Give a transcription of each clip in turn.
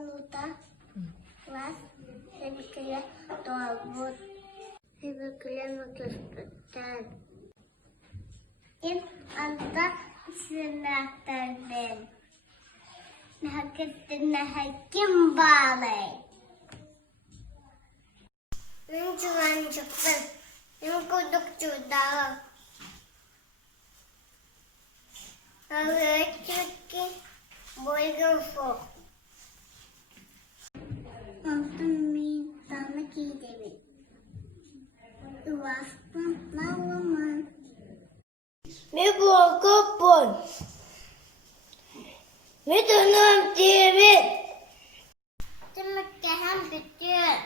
Anuta, was, sevgili Davut, sevgili Mustafa. Anda sinahtarden. Nahakitna hakim balay. Nuncuan cukul, nungkuduk cudaw. Awetki boygun fo. Altın mi tanı ki devi. Uvaspın lawaman. Mi buokopon. Mi tunum tiivit. Tümükkehem bütün.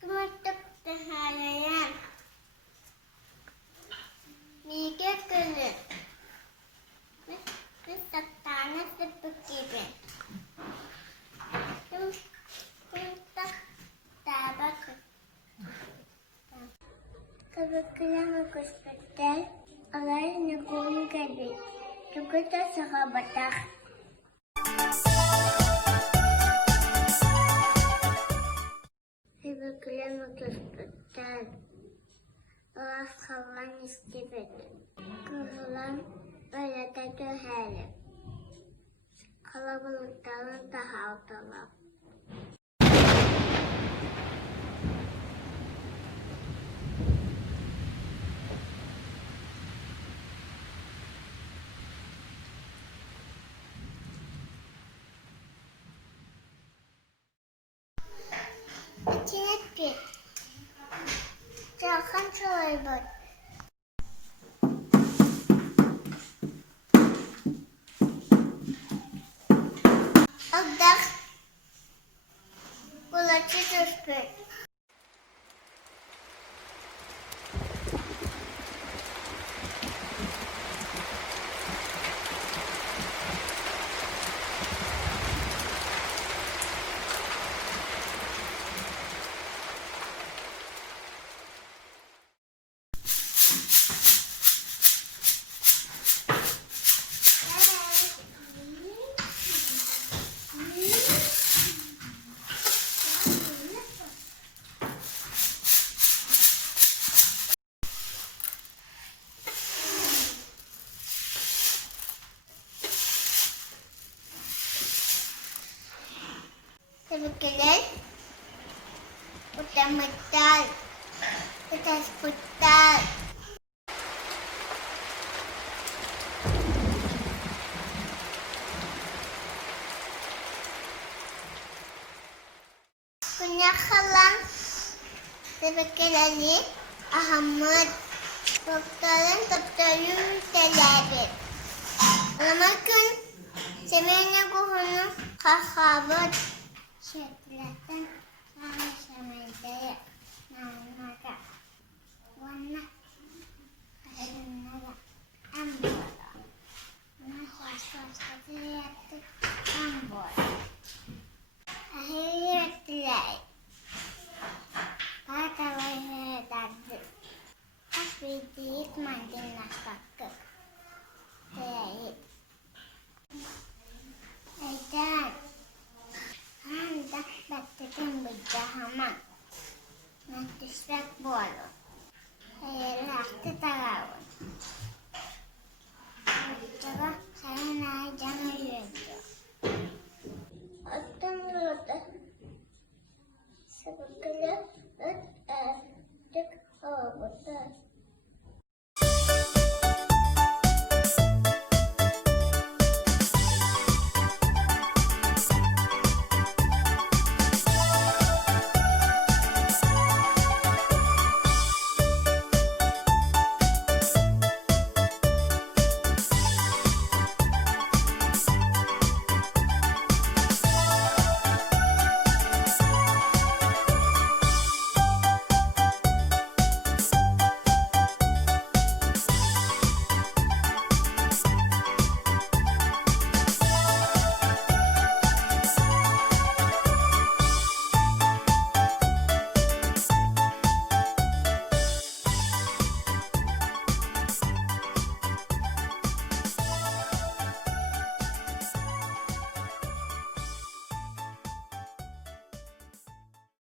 Kımırtık tıhanayan. Mike günü. Bir sattana sıpık gibi. Kımırtık tabak. Kabuklarımı kuşpetel. Alayını kum geldi. Çukurda sahabatak. Kabuklarımı kuşpetel. Alas kalan istibet. Kızılan öyle de göherim. Kalabalıkların daha ortalar. İçine bir. Çalkan çalıyor. Aldak. Kulaçı düşpür. Tebrikler. Udah medal. Udah seputar. Punya kalan. Tebrikler Ahmad. Doktorun telebir. Alamakın. Semenye kuhunu kahabat. Syekhlatan sama daya naga warna naga ambor nah was lihat ambor akhirnya tilai kata leher tadi pas bidit mantin nakak